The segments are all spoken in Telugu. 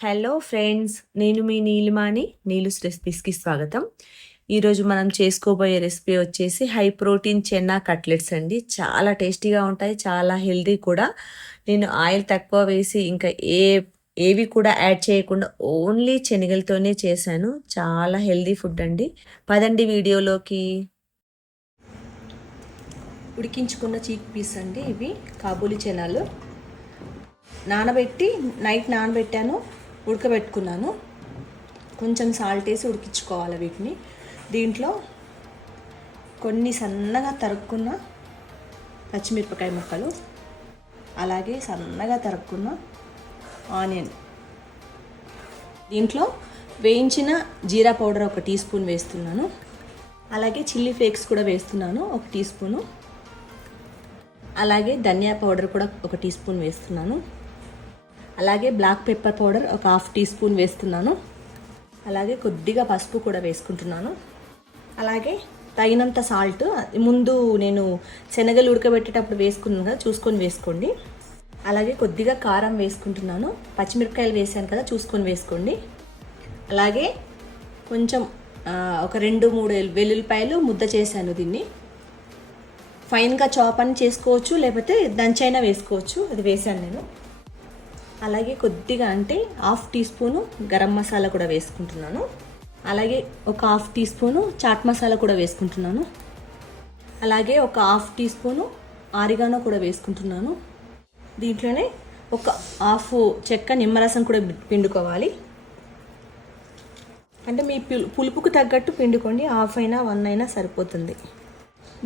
హలో ఫ్రెండ్స్, నేను మీ నీలిమాని. నీలుస్ రెసిపీస్కి స్వాగతం. ఈరోజు మనం చేసుకోబోయే రెసిపీ వచ్చేసి హై ప్రోటీన్ చెన్నా కట్లెట్స్ అండి. చాలా టేస్టీగా ఉంటాయి, చాలా హెల్దీ కూడా. నేను ఆయిల్ తక్కువ వేసి ఇంకా ఏవి కూడా యాడ్ చేయకుండా ఓన్లీ శనగలతోనే చేశాను. చాలా హెల్దీ ఫుడ్ అండి. పదండి వీడియోలోకి. ఉడికించుకున్న చీక్ పీస్ అండి ఇవి, కాబూలి చెనాలు. నైట్ నానబెట్టాను, ఉడకబెట్టుకున్నాను. కొంచెం సాల్ట్ వేసి ఉడికించుకోవాలి వీటిని. దీంట్లో కొన్ని సన్నగా తరుక్కున్న పచ్చిమిరపకాయ ముక్కలు, అలాగే సన్నగా తరుక్కున్న ఆనియన్, దీంట్లో వేయించిన జీరా పౌడర్ 1 టీ స్పూన్ వేస్తున్నాను. అలాగే చిల్లీ ఫ్లేక్స్ కూడా వేస్తున్నాను 1 టీ స్పూను. అలాగే ధనియా పౌడర్ కూడా 1 టీ స్పూన్ వేస్తున్నాను. అలాగే black pepper powder 1/2 teaspoon వేస్తున్నాను. అలాగే కొద్దిగా పసుపు కూడా వేసుకుంటున్నాను. అలాగే తగినంత సాల్ట్. ముందు నేను శనగలు ఉడకబెట్టేటప్పుడు వేసుకున్నాను కదా, చూసుకొని వేసుకోండి. అలాగే కొద్దిగా కారం వేసుకుంటున్నాను. పచ్చిమిరపకాయలు వేసాను కదా, చూసుకొని వేసుకోండి. అలాగే కొంచెం ఒక 2-3 వెల్లుల్లిపాయలు ముద్ద చేశాను. దీన్ని ఫైన్గా చాప్ అని చేసుకోవచ్చు, లేకపోతే దంచైనా వేసుకోవచ్చు. అది వేసాను నేను. అలాగే కొద్దిగా అంటే 1/2 టీ స్పూను గరం మసాలా కూడా వేసుకుంటున్నాను. అలాగే 1/2 టీ స్పూను చాట్ మసాలా కూడా వేసుకుంటున్నాను. అలాగే 1/2 టీ స్పూను ఆరిగానో కూడా వేసుకుంటున్నాను. దీంట్లోనే 1/2 చెక్క నిమ్మరసం కూడా పిండుకోవాలి. అంటే మీ పులుపుకు తగ్గట్టు పిండుకోండి. 1/2 అయినా 1 అయినా సరిపోతుంది.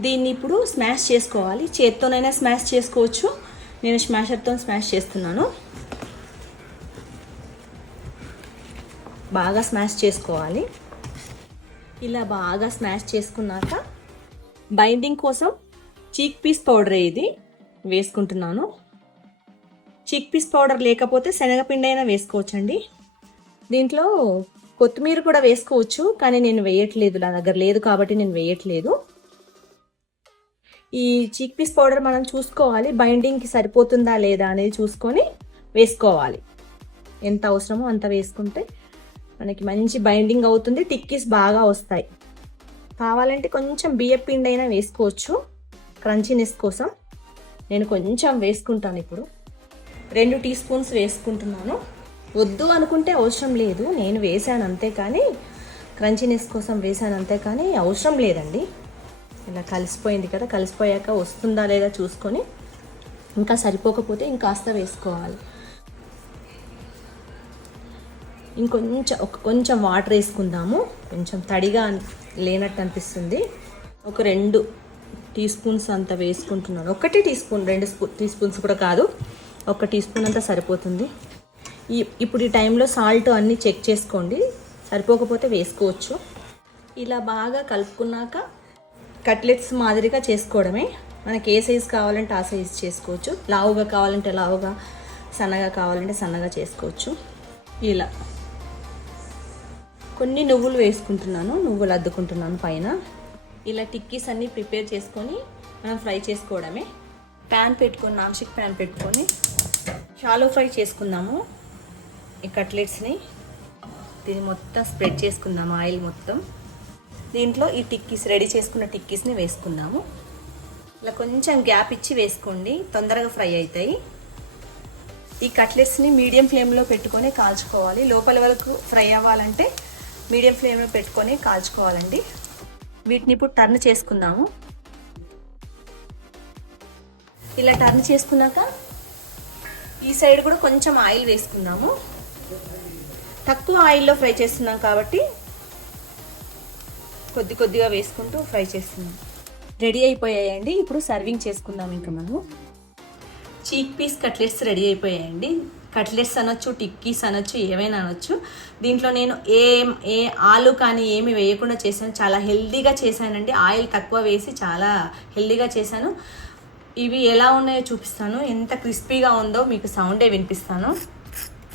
దీన్ని ఇప్పుడు స్మాష్ చేసుకోవాలి. చేత్తోనైనా స్మాష్ చేసుకోవచ్చు, నేను స్మాషర్తో స్మాష్ చేస్తున్నాను. బాగా స్మాష్ చేసుకోవాలి. ఇలా బాగా స్మాష్ చేసుకున్నాక బైండింగ్ కోసం చీక్ పీస్ పౌడర్ ఇది వేసుకుంటున్నాను. చీక్ పీస్ పౌడర్ లేకపోతే శనగపిండి అయినా వేసుకోవచ్చండి. దీంట్లో కొత్తిమీర కూడా వేసుకోవచ్చు, కానీ నేను వేయట్లేదు, నా దగ్గర లేదు కాబట్టి నేను వేయట్లేదు. ఈ చీక్ పీస్ పౌడర్ మనం చూసుకోవాలి, బైండింగ్కి సరిపోతుందా లేదా అనేది చూసుకొని వేసుకోవాలి. ఎంత అవసరమో అంత వేసుకుంటే మనకి మంచి బైండింగ్ అవుతుంది, టిక్కీస్ బాగా వస్తాయి. కావాలంటే కొంచెం బియ్యం పిండి అయినా వేసుకోవచ్చు క్రంచీనెస్ కోసం. నేను కొంచెం వేసుకుంటాను. ఇప్పుడు 2 టీ స్పూన్స్ వేసుకుంటున్నాను. వద్దు అనుకుంటే అవసరం లేదు, నేను వేసాను అంతే, కానీ క్రంచీనెస్ కోసం వేసాను అంతే, కానీ అవసరం లేదండి. ఇలా కలిసిపోయింది కదా, కలిసిపోయాక వస్తుందా లేదా చూసుకొని ఇంకా సరిపోకపోతే ఇంకాస్త వేసుకోవాలి. కొంచెం వాటర్ వేసుకుందాము. కొంచెం తడిగా లేనట్టు అనిపిస్తుంది. ఒక 2 టీ స్పూన్స్ అంత వేసుకుంటున్నాను. 1 టీ స్పూన్, 2 టీ స్పూన్స్ కూడా కాదు, 1 టీ స్పూన్ అంతా సరిపోతుంది. ఇప్పుడు ఈ టైంలో సాల్ట్ అన్నీ చెక్ చేసుకోండి, సరిపోకపోతే వేసుకోవచ్చు. ఇలా బాగా కలుపుకున్నాక కట్లెట్స్ మాదిరిగా చేసుకోవడమే. మనకి ఏ సైజు కావాలంటే ఆ సైజు చేసుకోవచ్చు. లావుగా కావాలంటే లావుగా, సన్నగా కావాలంటే సన్నగా చేసుకోవచ్చు. ఇలా కొన్ని నువ్వులు వేసుకుంటున్నాను, నువ్వులు అద్దుకుంటున్నాను పైన. ఇలా టిక్కీస్ అన్నీ ప్రిపేర్ చేసుకొని మనం ఫ్రై చేసుకోవడమే. ప్యాన్ పెట్టుకొని, నాన్ స్టిక్ ప్యాన్ పెట్టుకొని షాలో ఫ్రై చేసుకుందాము ఈ కట్లెట్స్ని. దీన్ని మొత్తం స్ప్రెడ్ చేసుకుందాము, ఆయిల్ మొత్తం. దీంట్లో ఈ టిక్కీస్, రెడీ చేసుకున్న టిక్కీస్ని వేసుకుందాము. ఇలా కొంచెం గ్యాప్ ఇచ్చి వేసుకోండి, తొందరగా ఫ్రై అవుతాయి. ఈ కట్లెట్స్ని మీడియం ఫ్లేమ్లో పెట్టుకొని కాల్చుకోవాలి. లోపల వరకు ఫ్రై అవ్వాలంటే మీడియం ఫ్లేమ్లో పెట్టుకొని కాల్చుకోవాలండి. వీటిని ఇప్పుడు టర్న్ చేసుకుందాము. ఇలా టర్న్ చేసుకున్నాక ఈ సైడ్ కూడా కొంచెం ఆయిల్ వేసుకుందాము. తక్కువ ఆయిల్లో ఫ్రై చేస్తున్నాం కాబట్టి కొద్దిగా వేసుకుంటూ ఫ్రై చేస్తున్నాం. రెడీ అయిపోయాయండి. ఇప్పుడు సర్వింగ్ చేసుకుందాం. ఇంకా మనం చీక్ పీస్ కట్లెట్స్ రెడీ అయిపోయాయండి. కట్లెట్స్ అనొచ్చు, టిక్కీస్ అనొచ్చు, ఏమైనా అనొచ్చు. దీంట్లో నేను ఏ ఆలు కానీ ఏమి వేయకుండా చేశాను. చాలా హెల్దీగా చేశానండి. ఆయిల్ తక్కువ వేసి చాలా హెల్దీగా చేశాను. ఇవి ఎలా ఉన్నాయో చూపిస్తాను. ఎంత క్రిస్పీగా ఉందో మీకు సౌండే వినిపిస్తాను.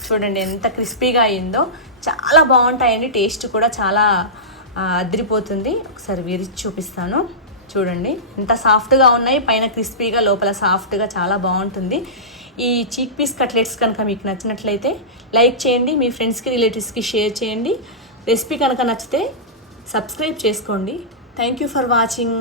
చూడండి ఎంత క్రిస్పీగా అయిందో. చాలా బాగుంటాయండి, టేస్ట్ కూడా చాలా అదిరిపోతుంది. ఒకసారి విరిచి చూపిస్తాను. చూడండి ఎంత సాఫ్ట్గా ఉన్నాయి, పైన క్రిస్పీగా, లోపల సాఫ్ట్గా, చాలా బాగుంటుంది. ఈ చీక్ పీస్ కట్లెట్స్ కనుక మీకు నచ్చినట్లయితే లైక్ చేయండి, మీ ఫ్రెండ్స్కి రిలేటివ్స్కి షేర్ చేయండి. రెసిపీ కనుక నచ్చితే సబ్స్క్రైబ్ చేసుకోండి. Thank you for watching.